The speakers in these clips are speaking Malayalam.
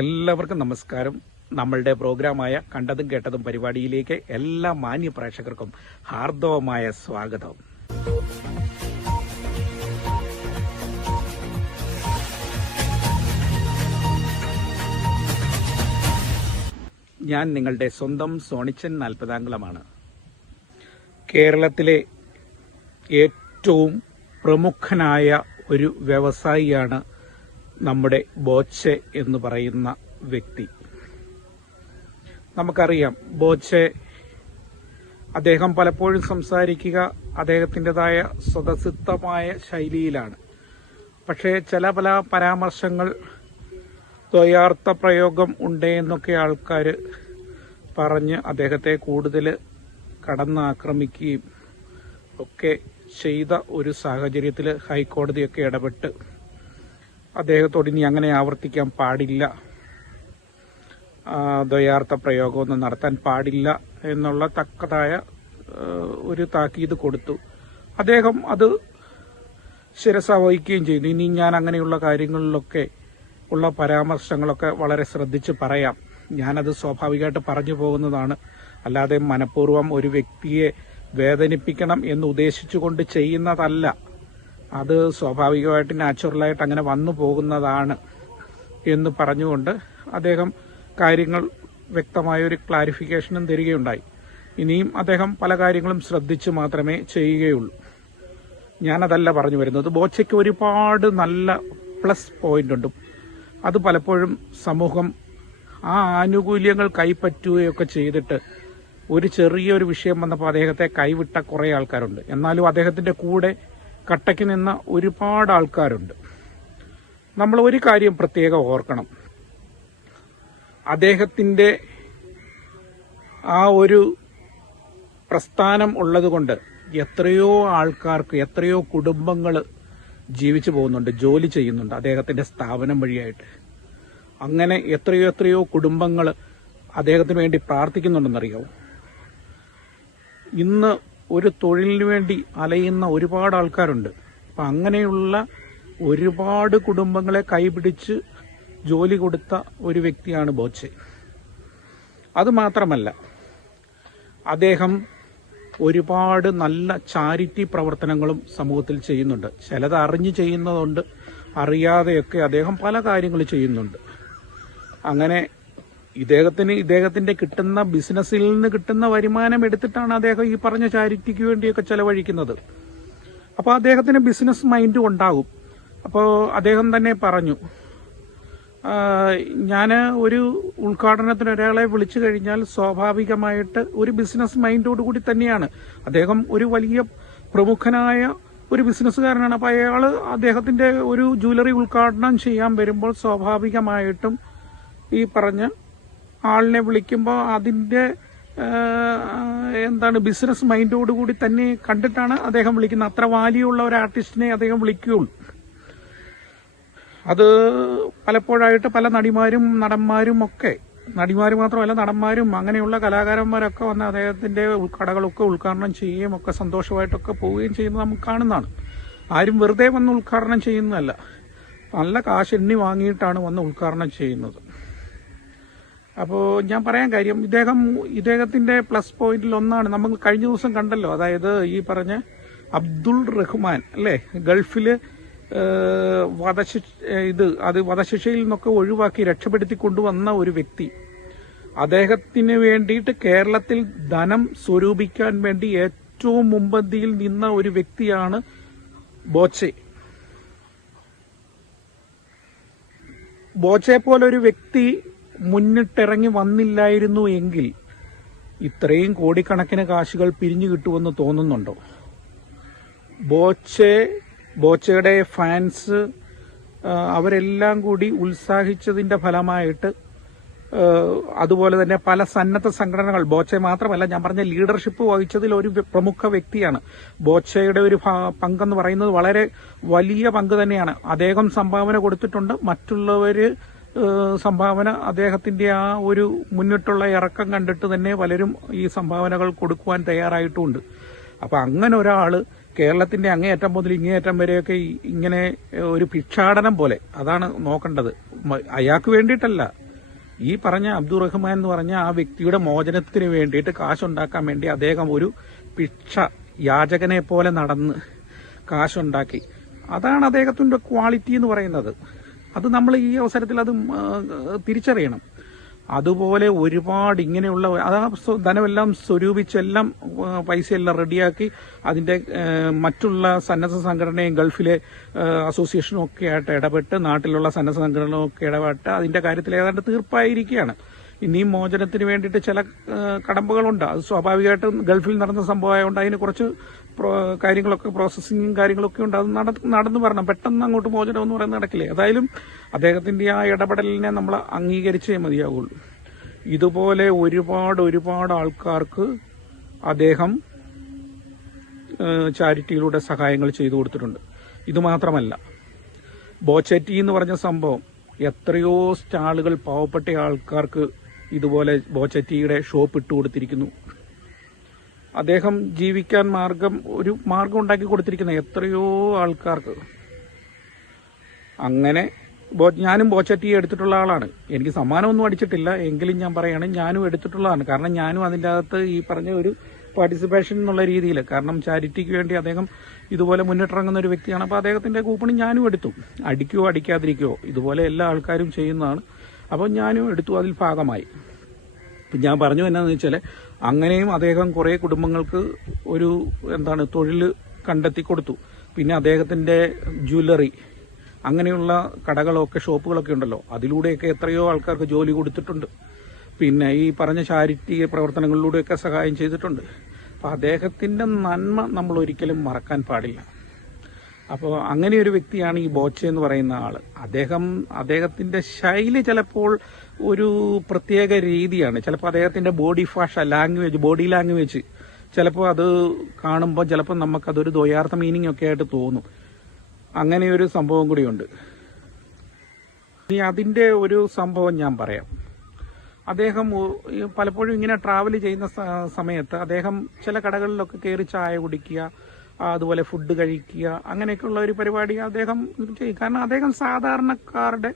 എല്ലാവർക്കും നമസ്കാരം. നമ്മളുടെ പ്രോഗ്രാമായ കണ്ടതും കേട്ടതും പരിപാടിയിലേക്ക് എല്ലാ മാന്യ പ്രേക്ഷകർക്കും ഹാർദവമായ സ്വാഗതം. ഞാൻ നിങ്ങളുടെ സ്വന്തം സോണിച്ചൻ നാൽപ്പതാംകുളമാണ് കേരളത്തിലെ ഏറ്റവും പ്രമുഖനായ ഒരു വ്യവസായിയാണ് നമ്മുടെ ബോച്ചെ എന്ന് പറയുന്ന വ്യക്തി. നമുക്കറിയാം ബോച്ചെ അദ്ദേഹം പലപ്പോഴും സംസാരിക്കുക അദ്ദേഹത്തിന്റെതായ സ്വതസിദ്ധമായ ശൈലിയിലാണ്. പക്ഷേ ചില പല പരാമർശങ്ങൾ ദ്വയാർത്ഥ പ്രയോഗം ഉണ്ട് എന്നൊക്കെ ആൾക്കാർ പറഞ്ഞ് അദ്ദേഹത്തെ കൂടുതൽ കടന്നാക്രമിക്കുകയും ഒക്കെ ചെയ്ത ഒരു സാഹചര്യത്തിൽ ഹൈക്കോടതിയൊക്കെ ഇടപെട്ട് അദ്ദേഹത്തോട് ഇനി അങ്ങനെ ആവർത്തിക്കാൻ പാടില്ല. ദ്വയാർത്ഥ പ്രയോഗമൊന്നും നടത്താൻ പാടില്ല എന്നുള്ള തക്കതായ ഒരു താക്കീത് കൊടുത്തു. അദ്ദേഹം അത് ശിരസ വഹിക്കുകയും ചെയ്തു. ഇനി ഞാൻ അങ്ങനെയുള്ള കാര്യങ്ങളിലൊക്കെ ഉള്ള പരാമർശങ്ങളൊക്കെ വളരെ ശ്രദ്ധിച്ച് പറയാം. ഞാനത് സ്വാഭാവികമായിട്ട് പറഞ്ഞു പോകുന്നതാണ്. അല്ലാതെ മനഃപൂർവം ഒരു വ്യക്തിയെ വേദനിപ്പിക്കണം എന്ന് ഉദ്ദേശിച്ചുകൊണ്ട് ചെയ്യുന്നതല്ല. അത് സ്വാഭാവികമായിട്ട് നാച്ചുറലായിട്ട് അങ്ങനെ വന്നു പോകുന്നതാണ് എന്ന് പറഞ്ഞുകൊണ്ട് അദ്ദേഹം കാര്യങ്ങൾ വ്യക്തമായ ഒരു ക്ലാരിഫിക്കേഷനും തരികയുണ്ടായി. ഇനിയും അദ്ദേഹം പല കാര്യങ്ങളും ശ്രദ്ധിച്ച് മാത്രമേ ചെയ്യുകയുള്ളൂ. ഞാനതല്ല പറഞ്ഞു വരുന്നത്. ബോച്ചയ്ക്ക് ഒരുപാട് നല്ല പ്ലസ് പോയിന്റ് ഉണ്ട് അത് പലപ്പോഴും സമൂഹം ആ ആനുകൂല്യങ്ങൾ കൈപ്പറ്റുകയൊക്കെ ചെയ്തിട്ട് ഒരു ചെറിയൊരു വിഷയം വന്നപ്പോൾ അദ്ദേഹത്തെ കൈവിട്ട കുറേ ആൾക്കാരുണ്ട്. എന്നാലും അദ്ദേഹത്തിന്റെ കൂടെ കട്ടയ്ക്ക് നിന്ന ഒരുപാട് ആൾക്കാരുണ്ട്. നമ്മൾ ഒരു കാര്യം പ്രത്യേകം ഓർക്കണം. അദ്ദേഹത്തിന്റെ ആ ഒരു പ്രസ്ഥാനം ഉള്ളതുകൊണ്ട് എത്രയോ ആൾക്കാർക്ക് എത്രയോ കുടുംബങ്ങൾ ജീവിച്ചു പോകുന്നുണ്ട് ജോലി ചെയ്യുന്നുണ്ട് അദ്ദേഹത്തിന്റെ സ്ഥാപനം വഴിയായിട്ട്. അങ്ങനെ എത്രയോ എത്രയോ കുടുംബങ്ങൾ അദ്ദേഹത്തിന് വേണ്ടി പ്രാർത്ഥിക്കുന്നുണ്ടെന്നറിയാവും. ഇന്ന് ഒരു തൊഴിലിന് വേണ്ടി അലയുന്ന ഒരുപാട് ആൾക്കാരുണ്ട്. അപ്പം അങ്ങനെയുള്ള ഒരുപാട് കുടുംബങ്ങളെ കൈപിടിച്ച് ജോലി കൊടുത്ത ഒരു വ്യക്തിയാണ് ബോച്ചെ. അത് മാത്രമല്ല അദ്ദേഹം ഒരുപാട് നല്ല ചാരിറ്റി പ്രവർത്തനങ്ങളും സമൂഹത്തിൽ ചെയ്യുന്നുണ്ട്. ചിലത് അറിഞ്ഞു ചെയ്യുന്നതുണ്ട് അറിയാതെയൊക്കെ അദ്ദേഹം പല കാര്യങ്ങൾ ചെയ്യുന്നുണ്ട്. അങ്ങനെ ഇദ്ദേഹത്തിന് ഇദ്ദേഹത്തിന്റെ കിട്ടുന്ന ബിസിനസ്സിൽ നിന്ന് കിട്ടുന്ന വരുമാനം എടുത്തിട്ടാണ് അദ്ദേഹം ഈ പറഞ്ഞ ചാരിറ്റിക്ക് വേണ്ടിയൊക്കെ ചെലവഴിക്കുന്നത്. അപ്പോൾ അദ്ദേഹത്തിന് ബിസിനസ് മൈൻഡും ഉണ്ടാകും. അപ്പോൾ അദ്ദേഹം തന്നെ പറഞ്ഞു ഞാൻ ഒരു ഉദ്ഘാടനത്തിന് ഒരാളെ വിളിച്ചു കഴിഞ്ഞാൽ സ്വാഭാവികമായിട്ട് ഒരു ബിസിനസ് മൈൻഡോട് കൂടി തന്നെയാണ്. അദ്ദേഹം ഒരു വലിയ പ്രമുഖനായ ഒരു ബിസിനസ്സുകാരനാണ് അപ്പോൾ അയാൾ അദ്ദേഹത്തിന്റെ ഒരു ജ്വല്ലറി ഉദ്ഘാടനം ചെയ്യാൻ വരുമ്പോൾ സ്വാഭാവികമായിട്ടും ഈ പറഞ്ഞ ആളിനെ വിളിക്കുമ്പോൾ അതിന്റെ എന്താണ് ബിസിനസ് മൈൻഡോട് കൂടി തന്നെ കണ്ടിട്ടാണ് അദ്ദേഹം വിളിക്കുന്നത്. അത്ര വാല്യുള്ള ഒരു ആർട്ടിസ്റ്റിനെ അദ്ദേഹം വിളിക്കുകയുള്ളൂ. അത് പലപ്പോഴായിട്ട് പല നടിമാരും നടന്മാരും ഒക്കെ നടിമാർ മാത്രമല്ല നടന്മാരും അങ്ങനെയുള്ള കലാകാരന്മാരൊക്കെ വന്ന് അദ്ദേഹത്തിന്റെ കടകളൊക്കെ ഉദ്ഘാടനം ചെയ്യുകയും ഒക്കെ സന്തോഷമായിട്ടൊക്കെ പോവുകയും ചെയ്യുന്നത് നമുക്ക് കാണുന്നതാണ്. ആരും വെറുതെ വന്ന് ഉദ്ഘാടനം ചെയ്യുന്നതല്ല. നല്ല കാശ് എണ്ണി വാങ്ങിയിട്ടാണ് വന്ന് ഉദ്ഘാടനം ചെയ്യുന്നത്. അപ്പോൾ ഞാൻ പറയാൻ കാര്യം ഇദ്ദേഹം ഇദ്ദേഹത്തിന്റെ പ്ലസ് പോയിന്റിൽ ഒന്നാണ്. നമ്മൾ കഴിഞ്ഞ ദിവസം കണ്ടല്ലോ അതായത് ഈ പറഞ്ഞ അബ്ദുൾ റഹ്മാൻ അല്ലേ? ഗൾഫിൽ വധശിക്ഷ ഇത് അത് വധശിക്ഷയിൽ നിന്നൊക്കെ ഒഴിവാക്കി രക്ഷപ്പെടുത്തി കൊണ്ടുവന്ന ഒരു വ്യക്തി. അദ്ദേഹത്തിന് വേണ്ടിയിട്ട് കേരളത്തിൽ ധനം സ്വരൂപിക്കാൻ വേണ്ടി ഏറ്റവും മുമ്പന്തിയിൽ നിന്ന ഒരു വ്യക്തിയാണ് ബോച്ചെ. ബോച്ചെ പോലൊരു വ്യക്തി മുന്നിട്ടിറങ്ങി വന്നില്ലായിരുന്നു എങ്കിൽ ഇത്രയും കോടിക്കണക്കിന് കാശുകൾ പിരിഞ്ഞു കിട്ടുമെന്ന് തോന്നുന്നുണ്ടോ? ബോച്ചെ ബോച്ചയുടെ ഫാൻസ് അവരെല്ലാം കൂടി ഉത്സാഹിച്ചതിന്റെ ഫലമായിട്ട് അതുപോലെ തന്നെ പല സന്നദ്ധ സംഘടനകൾ ബോച്ചെ മാത്രമല്ല ഞാൻ പറഞ്ഞ ലീഡർഷിപ്പ് വഹിച്ചതിൽ ഒരു പ്രമുഖ വ്യക്തിയാണ്. ബോച്ചയുടെ ഒരു പങ്കെന്ന് പറയുന്നത് വളരെ വലിയ പങ്ക് തന്നെയാണ്. അദ്ദേഹം സംഭാവന കൊടുത്തിട്ടുണ്ട്. മറ്റുള്ളവര് സംഭാവന അദ്ദേഹത്തിന്റെ ആ ഒരു മുന്നിട്ടുള്ള ഇറക്കം കണ്ടിട്ട് തന്നെ പലരും ഈ സംഭാവനകൾ കൊടുക്കുവാൻ തയ്യാറായിട്ടുമുണ്ട് അപ്പൊ അങ്ങനെ ഒരാൾ കേരളത്തിന്റെ അങ്ങേയറ്റം മുതൽ ഇങ്ങേയറ്റം വരെയൊക്കെ ഇങ്ങനെ ഒരു ഭിക്ഷാടനം പോലെ അതാണ് നോക്കേണ്ടത്. അയാൾക്ക് വേണ്ടിയിട്ടല്ല. ഈ പറഞ്ഞ അബ്ദുൾ റഹ്മാൻ എന്ന് പറഞ്ഞ ആ വ്യക്തിയുടെ മോചനത്തിന് വേണ്ടിയിട്ട് കാശുണ്ടാക്കാൻ വേണ്ടി അദ്ദേഹം ഒരു ഭിക്ഷ യാചകനെ പോലെ നടന്ന് കാശുണ്ടാക്കി. അതാണ് അദ്ദേഹത്തിന്റെ ക്വാളിറ്റി എന്ന് പറയുന്നത്. അത് നമ്മൾ ഈ അവസരത്തിൽ അത് തിരിച്ചറിയണം. അതുപോലെ ഒരുപാട് ഇങ്ങനെയുള്ള സ്വ- ധനമെല്ലാം സ്വരൂപിച്ചെല്ലാം പൈസ പൈസയെല്ലാം റെഡിയാക്കി അതിന്റെ മറ്റുള്ള സന്നദ്ധ സംഘടനയും ഗൾഫിലെ അസോസിയേഷനും ഒക്കെ ആയിട്ട് ഇടപെട്ട് നാട്ടിലുള്ള സന്നദ്ധ സംഘടനകളും ഒക്കെ ഇടപെട്ട് അതിന്റെ കാര്യത്തിൽ ഏതാണ്ട് തീർപ്പായിരിക്കുകയാണ്. ഇനിയും മോചനത്തിന് വേണ്ടിയിട്ട് ചില കടമ്പകളുണ്ട്. അത് സ്വാഭാവികമായിട്ടും ഗൾഫിൽ നടന്ന സംഭവമായതുകൊണ്ട് അതിന് കുറച്ച് കാര്യങ്ങളൊക്കെ പ്രോസസ്സിങ്ങും കാര്യങ്ങളൊക്കെ ഉണ്ട്. അത് നട- നടന്നു വരണം. പെട്ടെന്ന് അങ്ങോട്ട് മോചനം എന്ന് പറയുന്നത് നടക്കില്ലേ ഏതായാലും അദ്ദേഹത്തിന്റെ ആ ഇടപെടലിനെ നമ്മൾ അംഗീകരിച്ചേ മതിയാകുള്ളൂ ഇതുപോലെ ഒരുപാട് ഒരുപാട് ആൾക്കാർക്ക് അദ്ദേഹം ചാരിറ്റിയിലൂടെ സഹായങ്ങൾ ചെയ്തു കൊടുത്തിട്ടുണ്ട്. ഇത് മാത്രമല്ല ബോച്ചറ്റി എന്ന് പറഞ്ഞ സംഭവം എത്രയോ സ്റ്റാളുകൾ പാവപ്പെട്ട ആൾക്കാർക്ക് ഇതുപോലെ ബോച്ചറ്റിയുടെ ഷോപ്പ് ഇട്ട് കൊടുത്തിരിക്കുന്നു. അദ്ദേഹം ജീവിക്കാൻ മാർഗം ഒരു മാർഗം ഉണ്ടാക്കി കൊടുത്തിരിക്കുന്ന എത്രയോ ആൾക്കാർക്ക്. അങ്ങനെ ഞാനും ബോച്ചറ്റി എടുത്തിട്ടുള്ള ആളാണ്. എനിക്ക് സമ്മാനമൊന്നും അടിച്ചിട്ടില്ല. എങ്കിലും ഞാൻ പറയാണ് ഞാനും എടുത്തിട്ടുള്ളതാണ്. കാരണം ഞാനും അതിന്റെ അകത്ത് ഈ പറഞ്ഞ ഒരു പാർട്ടിസിപ്പേഷൻ എന്നുള്ള രീതിയിൽ. കാരണം ചാരിറ്റിക്ക് വേണ്ടി അദ്ദേഹം ഇതുപോലെ മുന്നിട്ടിറങ്ങുന്ന ഒരു വ്യക്തിയാണ്. അപ്പോൾ അദ്ദേഹത്തിന്റെ കൂപ്പണി ഞാനും എടുത്തു. അടിക്കുകയോ അടിക്കാതിരിക്കുകയോ ഇതുപോലെ എല്ലാ ആൾക്കാരും ചെയ്യുന്നതാണ്. അപ്പോൾ ഞാനും എടുത്തു അതിൽ ഭാഗമായി. ഞാൻ പറഞ്ഞു എന്നാന്ന് വെച്ചാൽ അങ്ങനെയും അദ്ദേഹം കുറേ കുടുംബങ്ങൾക്ക് ഒരു എന്താണ് തൊഴിൽ കണ്ടെത്തി കൊടുത്തു. പിന്നെ അദ്ദേഹത്തിന്റെ ജ്വല്ലറി അങ്ങനെയുള്ള കടകളൊക്കെ ഷോപ്പുകളൊക്കെ ഉണ്ടല്ലോ. അതിലൂടെയൊക്കെ എത്രയോ ആൾക്കാർക്ക് ജോലി കൊടുത്തിട്ടുണ്ട്. പിന്നെ ഈ പറഞ്ഞ ചാരിറ്റി പ്രവർത്തനങ്ങളിലൂടെയൊക്കെ സഹായം ചെയ്തിട്ടുണ്ട്. അപ്പം അദ്ദേഹത്തിന്റെ നന്മ നമ്മൾ ഒരിക്കലും മറക്കാൻ പാടില്ല. അപ്പോൾ അങ്ങനെ ഒരു വ്യക്തിയാണ് ഈ ബോച്ച എന്ന് പറയുന്ന ആൾ അദ്ദേഹം അദ്ദേഹത്തിന്റെ ശൈലി ചിലപ്പോൾ ഒരു പ്രത്യേക രീതിയാണ്. ചിലപ്പോൾ അദ്ദേഹത്തിന്റെ ബോഡി ഭാഷ ലാംഗ്വേജ് ബോഡി ലാംഗ്വേജ് ചിലപ്പോൾ അത് കാണുമ്പോൾ ചിലപ്പോൾ നമുക്കതൊരു ദ്വയാർത്ഥ മീനിങ് ഒക്കെ ആയിട്ട് തോന്നും. അങ്ങനെ ഒരു സംഭവം കൂടിയുണ്ട്. ഇനി അതിന്റെ ഒരു സംഭവം ഞാൻ പറയാം. അദ്ദേഹം പലപ്പോഴും ഇങ്ങനെ ട്രാവൽ ചെയ്യുന്ന സമയത്ത് അദ്ദേഹം ചില കടകളിലൊക്കെ കയറി ചായ കുടിക്കുക അതുപോലെ ഫുഡ് കഴിക്കുക അങ്ങനെയൊക്കെയുള്ള ഒരു പരിപാടി അദ്ദേഹം ചെയ്യും. കാരണം അദ്ദേഹം സാധാരണക്കാരുടെ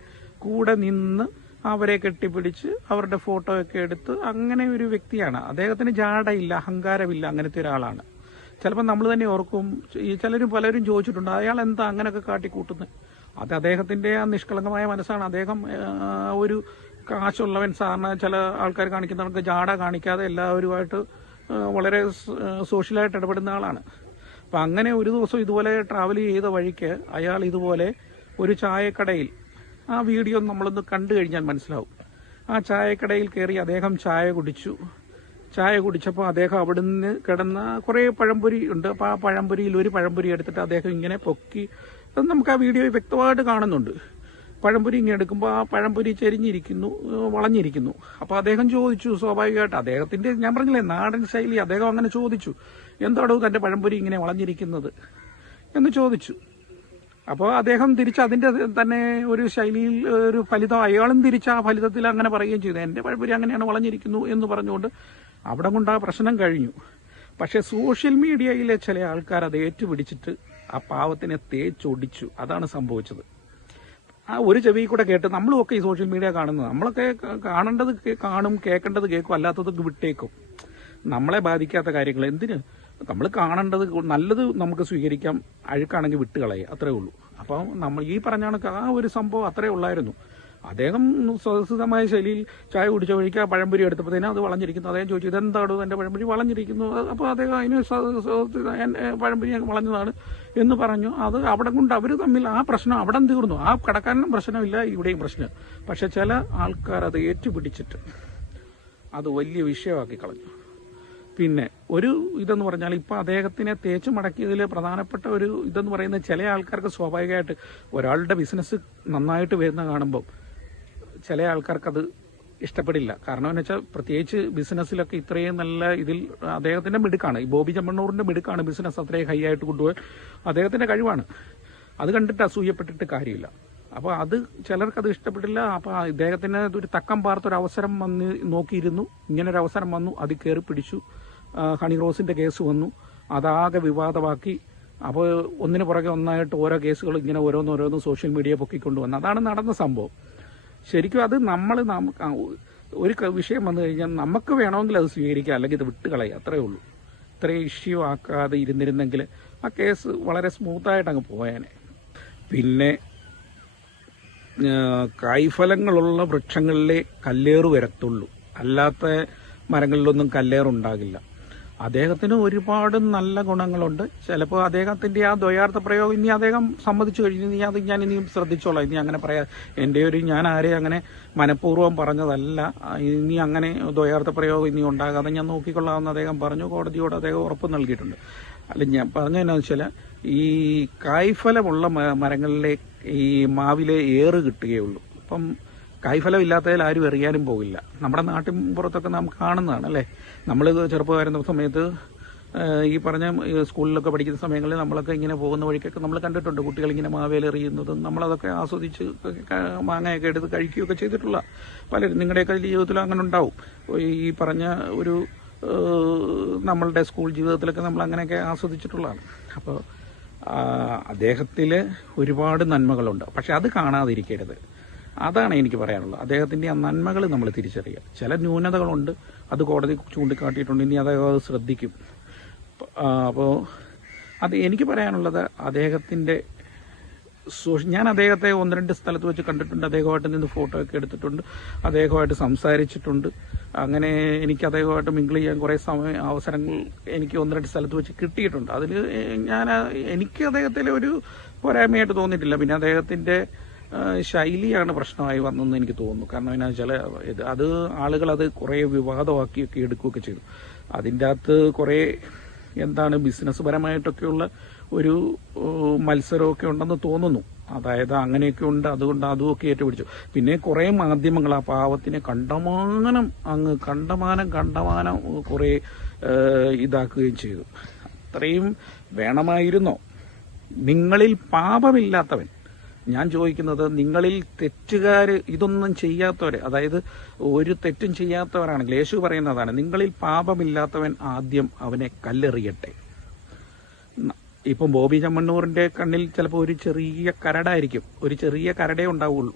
കൂടെ നിന്ന് അവരെ കെട്ടിപ്പിടിച്ച് അവരുടെ ഫോട്ടോ ഒക്കെ എടുത്ത് അങ്ങനെ ഒരു വ്യക്തിയാണ്. അദ്ദേഹത്തിന് ജാടയില്ല അഹങ്കാരമില്ല അങ്ങനത്തെ ഒരാളാണ്. ചിലപ്പോൾ നമ്മൾ തന്നെ ഓർക്കും ഈ ചിലരും പലരും ചോദിച്ചിട്ടുണ്ട് അയാൾ എന്താ അങ്ങനെയൊക്കെ കാട്ടിക്കൂട്ടുന്നത് അത് അദ്ദേഹത്തിന്റെ ആ നിഷ്കളങ്കമായ മനസ്സാണ്. അദ്ദേഹം ഒരു കാശുള്ളവൻ സാറിന് ചില ആൾക്കാർ കാണിക്കുന്നവർക്ക് ജാട കാണിക്കാതെ എല്ലാവരുമായിട്ട് വളരെ സോഷ്യലായിട്ട് ഇടപെടുന്ന ആളാണ്. അപ്പൊ അങ്ങനെ ഒരു ദിവസം ഇതുപോലെ ട്രാവൽ ചെയ്ത വഴിക്ക് അയാൾ ഇതുപോലെ ഒരു ചായക്കടയിൽ ആ വീഡിയോ നമ്മളൊന്ന് കണ്ടു കഴിഞ്ഞാൽ മനസ്സിലാവും. ആ ചായക്കടയിൽ കയറി അദ്ദേഹം ചായ കുടിച്ചു. ചായ കുടിച്ചപ്പോൾ അദ്ദേഹം അവിടെ നിന്ന് കിടന്ന കുറേ പഴംപൊരി ഉണ്ട്. അപ്പോൾ ആ പഴംപൊരിയിൽ ഒരു പഴംപൊരി എടുത്തിട്ട് അദ്ദേഹം ഇങ്ങനെ പൊക്കി. അത് നമുക്ക് ആ വീഡിയോ വ്യക്തമായിട്ട് കാണുന്നുണ്ട്. പഴംപൊരി ഇങ്ങനെ എടുക്കുമ്പോൾ ആ പഴംപൊരി ചെരിഞ്ഞിരിക്കുന്നു വളഞ്ഞിരിക്കുന്നു. അപ്പോൾ അദ്ദേഹം ചോദിച്ചു സ്വാഭാവികമായിട്ട് അദ്ദേഹത്തിന്റെ ഞാൻ പറഞ്ഞില്ലേ നാടൻ ശൈലി അദ്ദേഹം അങ്ങനെ ചോദിച്ചു. എന്താണോ തന്റെ പഴംപൊരി ഇങ്ങനെ വളഞ്ഞിരിക്കുന്നത് എന്ന് ചോദിച്ചു. അപ്പോൾ അദ്ദേഹം തിരിച്ച് അതിന്റെ തന്നെ ഒരു ശൈലിയിൽ ഒരു ഫലിതം അയാളും തിരിച്ച് ആ ഫലിതത്തിൽ അങ്ങനെ പറയുകയും ചെയ്തു. എന്റെ പഴംപൊരി അങ്ങനെയാണ് വളഞ്ഞിരിക്കുന്നു എന്ന് പറഞ്ഞുകൊണ്ട് അവിടെ കൊണ്ട് ആ പ്രശ്നം കഴിഞ്ഞു. പക്ഷേ സോഷ്യൽ മീഡിയയിലെ ചില ആൾക്കാർ അത് ഏറ്റുപിടിച്ചിട്ട് ആ പാവത്തിനെ തേച്ചൊടിച്ചു. അതാണ് സംഭവിച്ചത്. ആ ഒരു ചെവി കൂടെ കേട്ട് നമ്മളുമൊക്കെ ഈ സോഷ്യൽ മീഡിയ കാണുന്നത്. നമ്മളൊക്കെ കാണേണ്ടത് കാണും കേൾക്കേണ്ടത് കേൾക്കും അല്ലാത്തതൊക്കെ വിട്ടേക്കും. നമ്മളെ ബാധിക്കാത്ത കാര്യങ്ങൾ എന്തിന്? നമ്മൾ കാണേണ്ടത് നല്ലത് നമുക്ക് സ്വീകരിക്കാം. അഴുക്കാണെങ്കിൽ വിട്ടുകളയെ. അത്രേ ഉള്ളൂ. അപ്പം നമ്മൾ ഈ പറഞ്ഞ കണക്ക് ആ ഒരു സംഭവം അത്രേ ഉള്ളായിരുന്നു. അദ്ദേഹം സ്വതസിദ്ധമായ ശൈലിയിൽ ചായ കുടിച്ച വഴിക്ക് ആ പഴംപൊരി എടുത്തപ്പോഴത്തേനും അത് വളഞ്ഞിരിക്കുന്നു. അദ്ദേഹം ചോദിച്ചു ഇതെന്താണ് എന്റെ പഴംപൊരി വളഞ്ഞിരിക്കുന്നു? അപ്പോൾ അദ്ദേഹം അതിന് പഴംപൊരി വളഞ്ഞതാണ് എന്ന് പറഞ്ഞു. അത് അവിടെ കൊണ്ട് അവർ തമ്മിൽ ആ പ്രശ്നം അവിടെ തീർന്നു. ആ കടക്കാരനും പ്രശ്നമില്ല ഇവിടെയും പ്രശ്നം. പക്ഷെ ചില ആൾക്കാർ അത് ഏറ്റുപിടിച്ചിട്ട് അത് വലിയ വിഷയമാക്കി കളഞ്ഞു. പിന്നെ ഒരു ഇതെന്ന് പറഞ്ഞാൽ ഇപ്പം അദ്ദേഹത്തിനെ തേച്ചു മടക്കിയതിൽ പ്രധാനപ്പെട്ട ഒരു ഇതെന്ന് പറയുന്ന ചില ആൾക്കാർക്ക് സ്വാഭാവികമായിട്ട് ഒരാളുടെ ബിസിനസ് നന്നായിട്ട് വരുന്ന കാണുമ്പോൾ ചില ആൾക്കാർക്കത് ഇഷ്ടപ്പെടില്ല. കാരണം എന്ന് വെച്ചാൽ പ്രത്യേകിച്ച് ബിസിനസ്സിലൊക്കെ ഇത്രയും നല്ല ഇതിൽ അദ്ദേഹത്തിന്റെ മിടുക്കാണ്. ഈ ബോബി ചെമ്മണ്ണൂറിന്റെ മിടുക്കാണ് ബിസിനസ് അത്രയും ഹൈ ആയിട്ട് കൊണ്ടുപോയി അദ്ദേഹത്തിന്റെ കഴിവാണ്. അത് കണ്ടിട്ട് അസൂയപ്പെട്ടിട്ട് കാര്യമില്ല. അപ്പോൾ അത് ചിലർക്ക് അത് ഇഷ്ടപ്പെട്ടില്ല. അപ്പോൾ ഇദ്ദേഹത്തിന് ഒരു തക്കം പാർത്തൊരു അവസരം വന്ന് നോക്കിയിരുന്നു. ഇങ്ങനൊരു അവസരം വന്നു. അത് കയറി പിടിച്ചു. ഹണി റോസിന്റെ കേസ് വന്നു. അതാകെ വിവാദമാക്കി. അപ്പോൾ ഒന്നിനു പുറകെ ഒന്നായിട്ട് ഓരോ കേസുകൾ ഇങ്ങനെ ഓരോന്നോരോന്ന് സോഷ്യൽ മീഡിയ പൊക്കിക്കൊണ്ടു വന്നു അതാണ് നടന്ന സംഭവം. ശരിക്കും അത് നമ്മൾ ഒരു വിഷയം വന്നു കഴിഞ്ഞാൽ നമുക്ക് വേണമെങ്കിൽ അത് സ്വീകരിക്കാം. അല്ലെങ്കിൽ ഇത് വിട്ടുകളയുക അത്രയേ ഉള്ളൂ. ഇത്രയും ഇഷ്യൂ ആക്കാതെ ഇരുന്നിരുന്നെങ്കിൽ ആ കേസ് വളരെ സ്മൂത്തായിട്ട് അങ്ങ് പോയേനെ. പിന്നെ കായ്ഫലങ്ങളുള്ള വൃക്ഷങ്ങളിലെ കല്ലേറ് വരത്തുള്ളൂ. അല്ലാത്ത മരങ്ങളിലൊന്നും കല്ലേറുണ്ടാകില്ല. അദ്ദേഹത്തിന് ഒരുപാട് നല്ല ഗുണങ്ങളുണ്ട്. ചിലപ്പോൾ അദ്ദേഹത്തിന്റെ ആ ദ്വയാർത്ഥ പ്രയോഗം ഇനി അദ്ദേഹം സമ്മതിച്ചു കഴിഞ്ഞു. ഇനി അത് ഞാൻ ഇനിയും ശ്രദ്ധിച്ചോളാം. ഇനി അങ്ങനെ പറയാ എന്റെ ഒരു ഞാൻ ആരെയും അങ്ങനെ മനഃപൂർവം പറഞ്ഞതല്ല. ഇനി അങ്ങനെ ദ്വയാർത്ഥ പ്രയോഗം ഇനി ഉണ്ടാകാതെ ഞാൻ നോക്കിക്കൊള്ളാമെന്ന് അദ്ദേഹം പറഞ്ഞു. കോടതിയോട് അദ്ദേഹം ഉറപ്പ് നൽകിയിട്ടുണ്ട്. അല്ല ഞാൻ പറഞ്ഞതെന്നു വെച്ചാൽ ഈ കായ്ഫലമുള്ള മരങ്ങളിലെ ഈ മാവിലെ ഏറ് കിട്ടുകയുള്ളൂ. അപ്പം കായ്ഫലം ഇല്ലാത്തതിൽ ആരും എറിയാനും പോകില്ല. നമ്മുടെ നാട്ടിൻ പുറത്തൊക്കെ നാം കാണുന്നതാണ് അല്ലേ? നമ്മൾ ചെറുപ്പമായിരുന്ന സമയത്ത് ഈ പറഞ്ഞ സ്കൂളിലൊക്കെ പഠിക്കുന്ന സമയങ്ങളിൽ നമ്മളൊക്കെ ഇങ്ങനെ പോകുന്ന വഴിക്കൊക്കെ നമ്മൾ കണ്ടിട്ടുണ്ട്. കുട്ടികൾ ഇങ്ങനെ മാവേൽ എറിയുന്നതും നമ്മളതൊക്കെ ആസ്വദിച്ച് മാങ്ങയൊക്കെ എടുത്ത് കഴിക്കുകയൊക്കെ ചെയ്തിട്ടുള്ള പലരും. നിങ്ങളുടെയൊക്കെ ജീവിതത്തിൽ അങ്ങനെ ഉണ്ടാവും. ഈ പറഞ്ഞ ഒരു നമ്മളുടെ സ്കൂൾ ജീവിതത്തിലൊക്കെ നമ്മൾ അങ്ങനെയൊക്കെ ആസ്വദിച്ചിട്ടുള്ളതാണ്. അപ്പോൾ അദ്ദേഹത്തിൽ ഒരുപാട് നന്മകളുണ്ട്. പക്ഷെ അത് കാണാതിരിക്കരുത്. അതാണ് എനിക്ക് പറയാനുള്ളത്. അദ്ദേഹത്തിന്റെ ആ നന്മകൾ നമ്മൾ തിരിച്ചറിയുക ചില ന്യൂനതകളുണ്ട്. അത് കോടതി ചൂണ്ടിക്കാട്ടിയിട്ടുണ്ട്. ഇനി അദ്ദേഹം അത് ശ്രദ്ധിക്കും. അപ്പോൾ അത് എനിക്ക് പറയാനുള്ളത് അദ്ദേഹത്തിന്റെ സോഷ്യ ഞാൻ അദ്ദേഹത്തെ ഒന്ന് രണ്ട് സ്ഥലത്ത് വെച്ച് കണ്ടിട്ടുണ്ട്. അദ്ദേഹമായിട്ട് നിന്ന് ഫോട്ടോ ഒക്കെ എടുത്തിട്ടുണ്ട്. അദ്ദേഹമായിട്ട് സംസാരിച്ചിട്ടുണ്ട്. അങ്ങനെ എനിക്ക് അദ്ദേഹമായിട്ട് മിങ്കിൾ ചെയ്യാൻ കുറേ സമയം അവസരങ്ങൾ എനിക്ക് ഒന്ന് രണ്ട് സ്ഥലത്ത് വെച്ച് കിട്ടിയിട്ടുണ്ട്. അതിൽ ഞാൻ എനിക്ക് അദ്ദേഹത്തിലെ ഒരു പോരായ്മയായിട്ട് തോന്നിയിട്ടില്ല. പിന്നെ അദ്ദേഹത്തിന്റെ ശൈലിയാണ് പ്രശ്നമായി വന്നതെന്ന് എനിക്ക് തോന്നുന്നു. കാരണം എന്നാ ചില അത് ആളുകൾ അത് കുറേ വിവാദമാക്കിയൊക്കെ എടുക്കുകയൊക്കെ ചെയ്തു. അതിന്റെ അകത്ത് കുറേ എന്താണ് ബിസിനസ് പരമായിട്ടൊക്കെയുള്ള ഒരു മത്സരമൊക്കെ ഉണ്ടെന്ന് തോന്നുന്നു. അതായത് അങ്ങനെയൊക്കെ ഉണ്ട് അതുകൊണ്ട് അതുമൊക്കെ ഏറ്റുപിടിച്ചു. പിന്നെ കുറേ മാധ്യമങ്ങൾ ആ പാവത്തിനെ കണ്ടമാനം അങ്ങ് കണ്ടമാനം കണ്ടമാനം കുറേ ഇതാക്കുകയും ചെയ്തു. അത്രയും വേണമായിരുന്നോ? നിങ്ങളിൽ പാപമില്ലാത്തവൻ. ഞാൻ ചോദിക്കുന്നത് നിങ്ങളിൽ തെറ്റുകാര് ഇതൊന്നും ചെയ്യാത്തവരെ അതായത് ഒരു തെറ്റും ചെയ്യാത്തവരാണെങ്കിൽ യേശു പറയുന്നതാണ് നിങ്ങളിൽ പാപമില്ലാത്തവൻ ആദ്യം അവനെ കല്ലെറിയട്ടെ. ഇപ്പം ബോബി ചമ്മണ്ണൂറിന്റെ കണ്ണിൽ ചിലപ്പോൾ ഒരു ചെറിയ കരടായിരിക്കും ഒരു ചെറിയ കരടേ ഉണ്ടാവുള്ളൂ.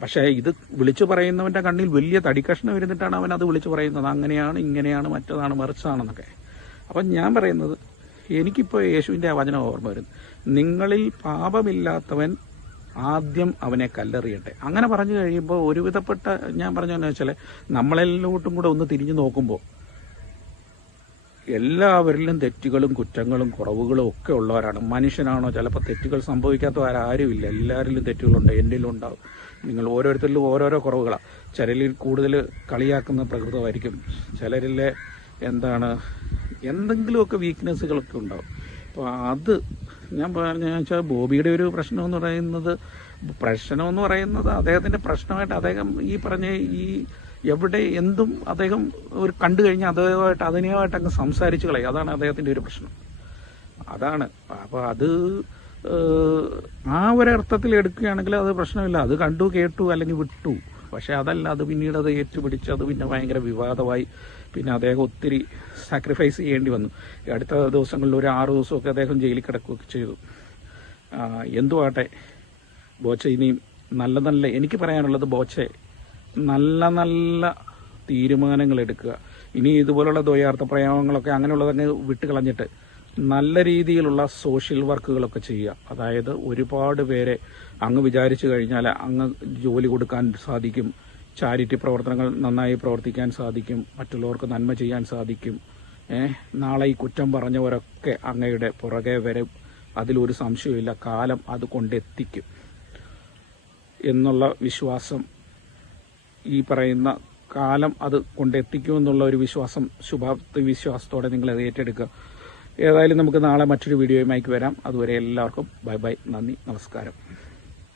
പക്ഷേ ഇത് വിളിച്ചു പറയുന്നവന്റെ കണ്ണിൽ വലിയ തടിക്കഷ്ണം ഇരുന്നിട്ടാണ് അവൻ അത് വിളിച്ചു പറയുന്നത്. അങ്ങനെയാണ് ഇങ്ങനെയാണ് മറ്റതാണ് മറിച്ചതാണെന്നൊക്കെ അപ്പം ഞാൻ പറയുന്നത് എനിക്കിപ്പോൾ യേശുവിന്റെ വചനം ഓർമ്മ വരുന്നു. നിങ്ങളിൽ പാപമില്ലാത്തവൻ ആദ്യം അവനെ കല്ലെറിയട്ടെ. അങ്ങനെ പറഞ്ഞു കഴിയുമ്പോൾ ഒരുവിധപ്പെട്ട ഞാൻ പറഞ്ഞതെന്ന് വെച്ചാൽ നമ്മളെല്ലോട്ടും കൂടെ ഒന്ന് തിരിഞ്ഞു നോക്കുമ്പോൾ എല്ലാവരിലും തെറ്റുകളും കുറ്റങ്ങളും കുറവുകളും ഒക്കെ ഉള്ളവരാണ്. മനുഷ്യനാണോ? ചിലപ്പോൾ തെറ്റുകൾ സംഭവിക്കാത്തവരാരുമില്ല എല്ലാവരിലും തെറ്റുകളുണ്ട് എന്നിലും ഉണ്ടാവും. നിങ്ങൾ ഓരോരുത്തരിലും ഓരോരോ കുറവുകളാണ് ചിലരിൽ കൂടുതൽ കളിയാക്കുന്ന പ്രകൃതമായിരിക്കും. ചിലരിലെ എന്താണ് എന്തെങ്കിലുമൊക്കെ വീക്ക്നെസ്സുകളൊക്കെ ഉണ്ടാവും. അപ്പോൾ അത് ഞാൻ പറഞ്ഞ വെച്ചാൽ ബോബിയുടെ ഒരു പ്രശ്നം എന്ന് പറയുന്നത് പ്രശ്നമെന്ന് പറയുന്നത് അദ്ദേഹത്തിന്റെ പ്രശ്നമായിട്ട് അദ്ദേഹം ഈ പറഞ്ഞ ഈ എവിടെ എന്തും അദ്ദേഹം ഒരു കണ്ടു കഴിഞ്ഞാൽ അദ്ദേഹമായിട്ട് അതിനെയായിട്ട് അങ്ങ് സംസാരിച്ചു കളയും. അതാണ് അദ്ദേഹത്തിന്റെ ഒരു പ്രശ്നം. അതാണ്. അപ്പോൾ അത് ആ ഒരർത്ഥത്തിൽ എടുക്കുകയാണെങ്കിൽ അത് പ്രശ്നമില്ല. അത് കണ്ടു കേട്ടു അല്ലെങ്കിൽ വിട്ടു. പക്ഷെ അതല്ല അത് പിന്നീട് അത് ഏറ്റുപിടിച്ച് അത് പിന്നെ ഭയങ്കര വിവാദമായി. പിന്നെ അദ്ദേഹം ഒത്തിരി സാക്രിഫൈസ് ചെയ്യേണ്ടി വന്നു. അടുത്ത ദിവസങ്ങളിൽ ഒരു ആറു ദിവസമൊക്കെ അദ്ദേഹം ജയിലിൽ കിടക്കുകയൊക്കെ ചെയ്തു. എന്തുവാട്ടെ ബോച്ച ഇനിയും നല്ല നല്ല എനിക്ക് പറയാനുള്ളത് ബോച്ചെ നല്ല നല്ല തീരുമാനങ്ങൾ എടുക്കുക. ഇനി ഇതുപോലുള്ള ദ്വയാർത്ഥ പ്രയോഗങ്ങളൊക്കെ അങ്ങനെയുള്ളതങ്ങ് വിട്ടുകളഞ്ഞിട്ട് നല്ല രീതിയിലുള്ള സോഷ്യൽ വർക്കുകളൊക്കെ ചെയ്യുക. അതായത് ഒരുപാട് പേരെ അങ്ങ് വിചാരിച്ചു കഴിഞ്ഞാൽ അങ്ങ് ജോലി കൊടുക്കാൻ സാധിക്കും ചാരിറ്റി പ്രവർത്തനങ്ങൾ നന്നായി പ്രവർത്തിക്കാൻ സാധിക്കും മറ്റുള്ളവർക്ക് നന്മ ചെയ്യാൻ സാധിക്കും ഏഹ് നാളെ ഈ കുറ്റം പറഞ്ഞവരൊക്കെ അങ്ങയുടെ പുറകെ വരും. അതിലൊരു സംശയമില്ല കാലം അത് കൊണ്ടെത്തിക്കും എന്നുള്ള വിശ്വാസം ഈ പറയുന്ന കാലം അത് കൊണ്ടെത്തിക്കുമെന്നുള്ള ഒരു വിശ്വാസം ശുഭാപ്തി വിശ്വാസത്തോടെ നിങ്ങൾ ഏറ്റെടുക്കുക. ഏതായാലും നമുക്ക് നാളെ മറ്റൊരു വീഡിയോയുമായി വരാം. അതുവരെ എല്ലാവർക്കും ബൈ ബൈ. നന്ദി. നമസ്കാരം.